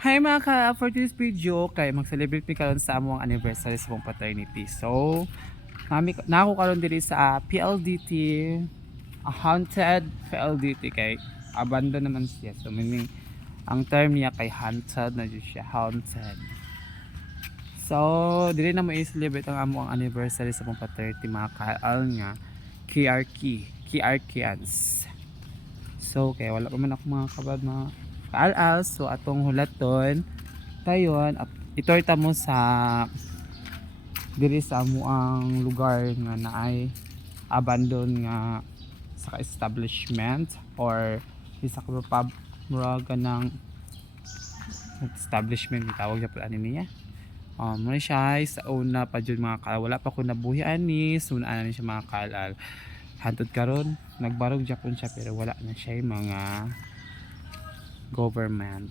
Hi mga ka, for this video kay mag-celebrate mi karon sa among anniversary sa among paternity. So, nako karon diri sa PLDT, a haunted PLDT kay abandon naman siya. So meaning ang term niya kay haunted na jud siya, haunted. So, dili na mo i-celebrate ang among anniversary sa among paternity mga kaal nga KRKans. So, kaya wala pa man ako mga kabad mga kaal so atong hulaton tayon itorta mo sa diri sa amo ang lugar nga naay abandon nga sa establishment or isa ka pa mura ng establishment tawag sa pala niya. Muna siya sa una pa dyan mga kalal wala pa ko nabuhi ani so na siya mga kalal hantod karon nagbarog Japon siya pero wala na siya mga government.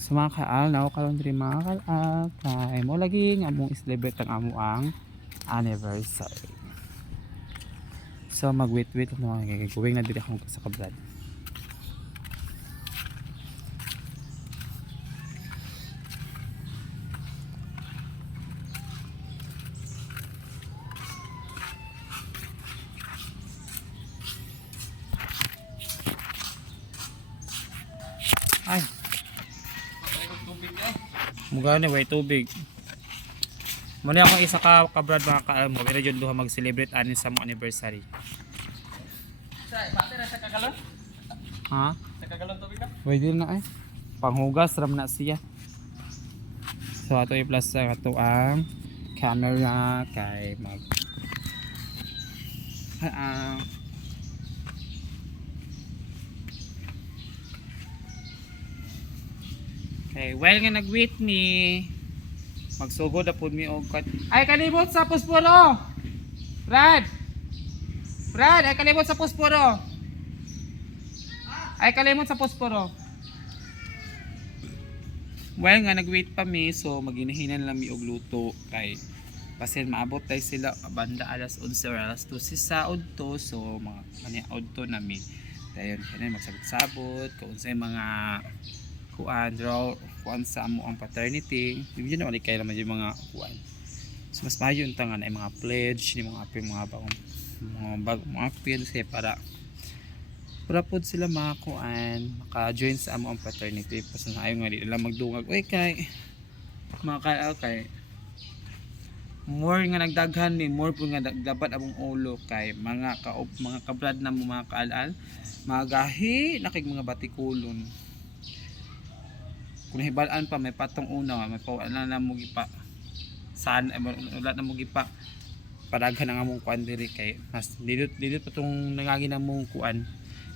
So mga kaal, na ako karon diri mga kaal kay mo lagi nga among celebrate ang amo ang anniversary. So mag-wait no gagawin na diri akong sa kabrad. Ay, mugao na way tubig. Muna akong isa ka kabrad mga kaal mo, pero jud duha mag-celebrate ani sa among anniversary. Sa pati na sa kagalon? Ha? Sa kagalon tubig ka? Pwede na eh. Panghugas ram na siya. So ato i-plus sa ato ang camera kay mag okay, while nga nag-wait ni magsugod na pud mi og ay kalimot sa posporo. Brad. Brad, ay kalimot sa posporo. Ay kalimot sa posporo. Well nga nag-wait pa mi so maginahinan lang mi og luto kay pasen maabot tay sila banda alas 11 or alas 12 sa udto so mga mani udto na mi. Dayon kanay magsabot-sabot kung unsay mga kuan draw kuan sa amo ang paternity. Hindi na kay naman yung mga kuan. So mas maayo unta nga na mga pledge ni mga apil mga bagong mga apil kasi para pod sila mga kuan maka-join sa amo ang paternity pasan ayo nga di nila magdungag oy kay mga kay more nga nagdaghan ni more po nga dapat among ulo kay mga kabrad na mo mga kaalal mga gahi nakig mga batikulon kung hibalaan pa may patong una may pawala na mo gipa saan wala na mo gipa padaghan ang among kuan diri kay mas didot pa tong nangagi na mong kuan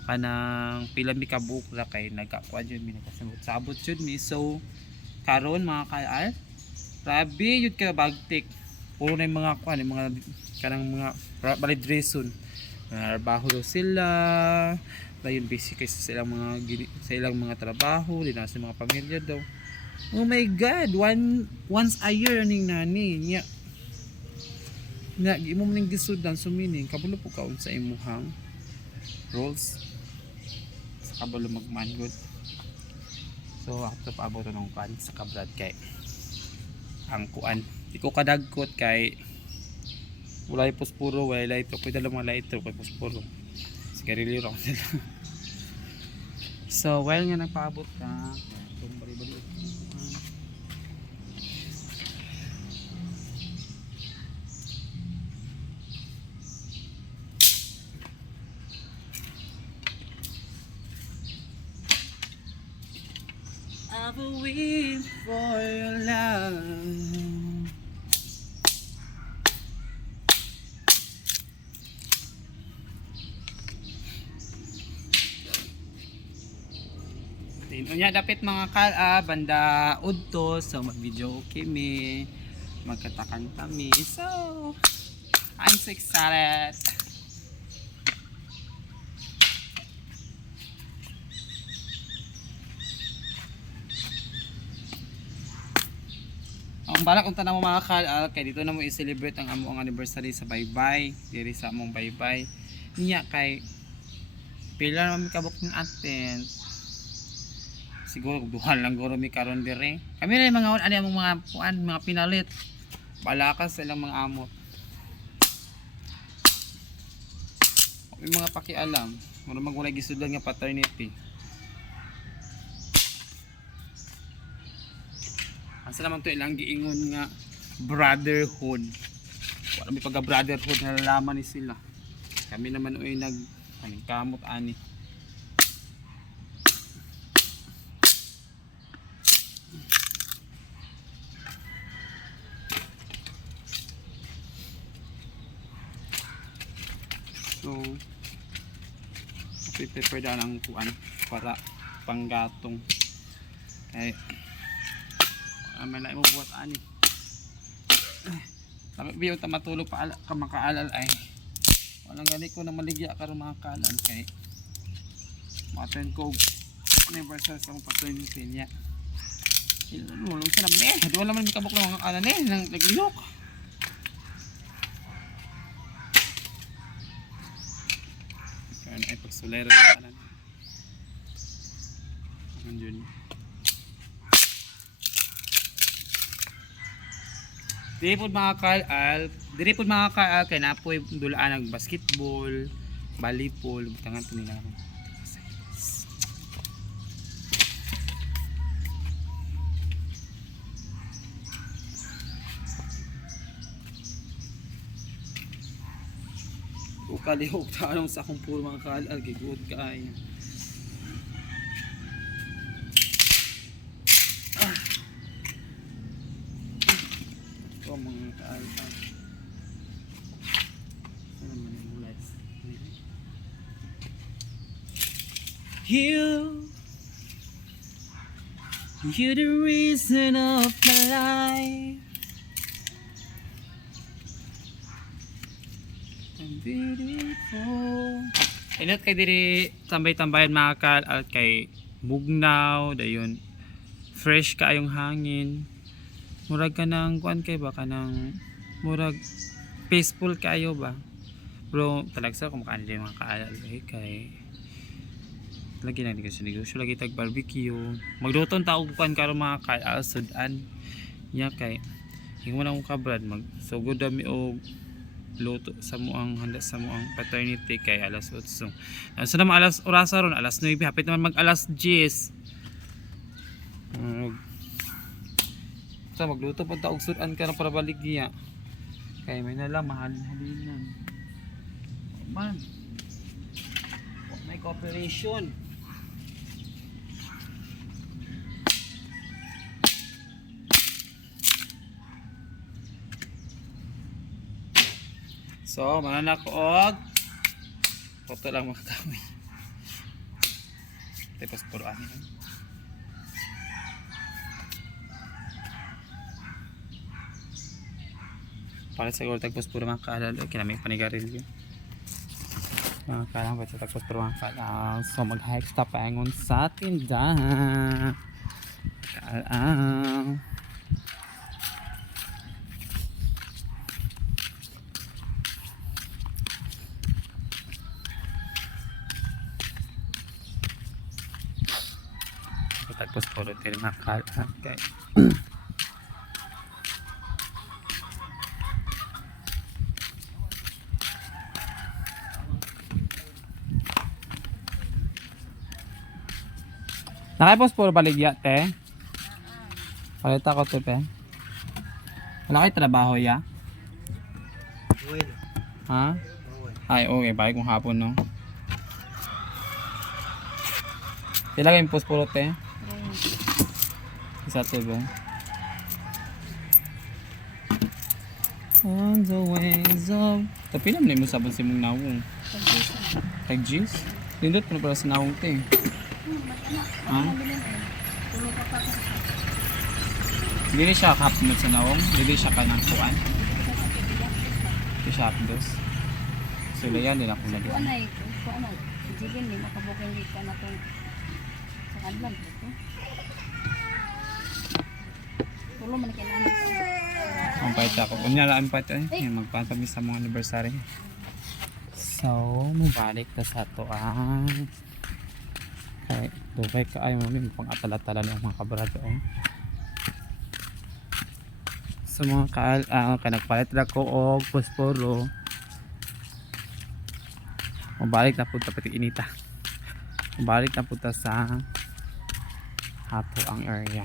kanang pila mi ka bukla kay nagkakuan jud mi nagkasabot jud mi so karon mga kaal grabe jud ka bagtik puro na yung mga kuan yung mga kanang mga valid reason trabaho daw sila dayon busy kay sa ilang mga trabaho din sa mga pamilya daw. Oh my god, once a year ning nani nya nga imo man ning gisudan sumining kabulo po kaon sa imuhang rules sa kabulo magmanggod. So after paabot nung kuan sa kabrad kay ang kuan di ko kadagkot kay wala yung pospuro wala ito pwede lang mga lighter kay pospuro sigarilyo lang sila. So while nga nagpaabot ka itong bali-bali I've been waiting for your love. Unya dapat mga banda udto so mag-video okay mi magkatakan kami so I'm so excited. Ang balak unta na mo mga kay dito na mo i-celebrate ang among anniversary sa Baybay diri sa among Baybay niya kay pila naman kabuk ng atin. siguro duhan lang guro mi karon dire. Kami na yung mga ano yung mga puan, mga pinalit. Balakas silang mga amot. May mga pakialam, mura magwalay gisudlan nga paternity. Asa naman to ilang giingon nga brotherhood. Wala may pagka brotherhood na nalalaman ni sila. Kami naman uy nag aning kamot ani. So, prepare na ng kuan para panggatong. Kaya, may lain mo buhat ani. Biyo ta matulog pa ka makaalal ay. Walang gani ko na maligya karon mga kalan kay maten ko universal sa paternity niya. Ilulong sa naman eh. Di wala man mikabok lang mga kalan eh. Nang nagliyok. Kaya na ay pagsulera ng kalan. Andiyan. Diri pod mga kaal kay napoy dulaan ng basketball, volleyball, butangan to nila. Ukalihok tanong sa akong puro mga kaal gigud kaay. Mga kaalpan ano naman yung lights you're the reason of my life I'm beautiful inot kay diri tambay-tambayan mga kaal at kay bugnaw dayon fresh kaayong hangin murag ka ng kuan kay ba ka ng murag peaceful kayo ba bro talagsa kung makaan din mga kaalal kay lagi na negosyo lagi tag barbecue magluton ta og kuan karon mga kaalal sudan nya kay hingon na akong kabrad mag sugod dami og luto sa muang handa sa muang paternity kay alas 8 sa naman alas orasa ron alas 9 hapit naman mag alas 10 sa magluto pag taog sudan ka na para baligya kay may nalang mahal-halinan man may cooperation so mananak og foto lang mga tawi tapos puruan yun para siguro tagpos puro mga kaalal kinaming panigarilyo mga kaalang ba't tagpos puro mga kaalal so mag hike stop paangon sa tindahan kaalal tagpos puro tiri mga kaalal kay nakipos puro baligya te palita ko te wala kayo trabaho ya ha ay okay balik kong hapon no sila kayong post puro te isa tubo on the ways of tapi naman mo sabon si mong nawong tag-gis nindot mo na pala sa nawong te ha? Dili siya kapnot sa nawong? Dili siya ka ng kuan? Dili siya hapdos? So layan din ako lagi kuan ay jigin ni makabuking di ka na tong sa kadlan dito tulo man kinahanglan ka ang pahit ako kunya lang pahit magpapami sa mga anniversary so mabalik ta sa to Kay dugay ka ay mo pang atala-tala ng mga kabrado. Oh. Sa mga nagpalit ra ko og posporo. Mabalik na punta pati inita. Mabalik na punta sa hato ang area.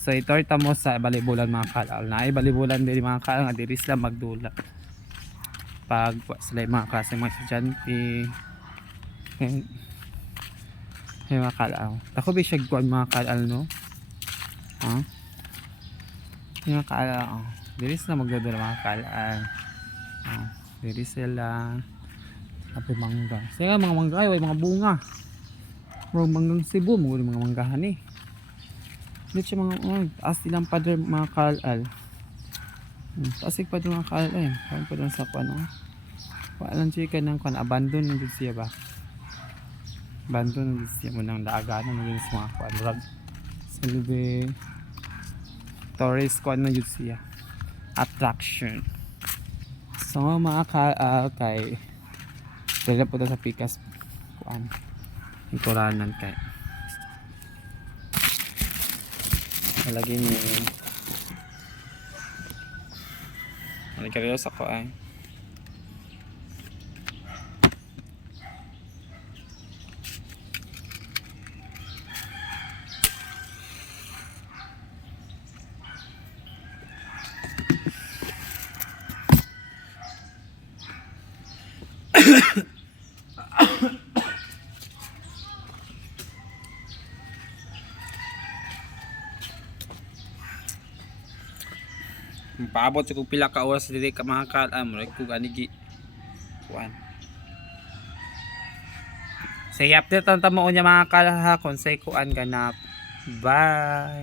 So itorta mo sa balibulan mga kalal. Na ay balibulan din mga kalal nga diri sila magdula. Pag sila mga klase mga estudyante. Mga kalal. Ako ba siya kuan mga kalal no? Ha? Mga kalal. Oh. Diri sila magdula mga kalal. Oh. Diri sila. Apoy mangga. Sige mga mangga ay mga bunga. Mga manggang Cebu, mga manggahan eh. Dito siya mga, taas silang pader mga kalal. Taas silang pader mga kalal eh. Parang pader sa kuan oh. Walang chika ng kuan, abandon na dito siya ba? Abandon na dito siya mo ng daaganan na dito sa mga kuan. Drug. Silbi. Tourist kuan na dito siya. Attraction. So mga kalal kay dala po sa Pikas kuan. Ikuranan kay lagi ni nagkarios ako ay paabot ko pila ka oras dili ka mga kalam mo ko ganigi kuan say update ang tamo nya mga kalahakon say kuan ganap bye.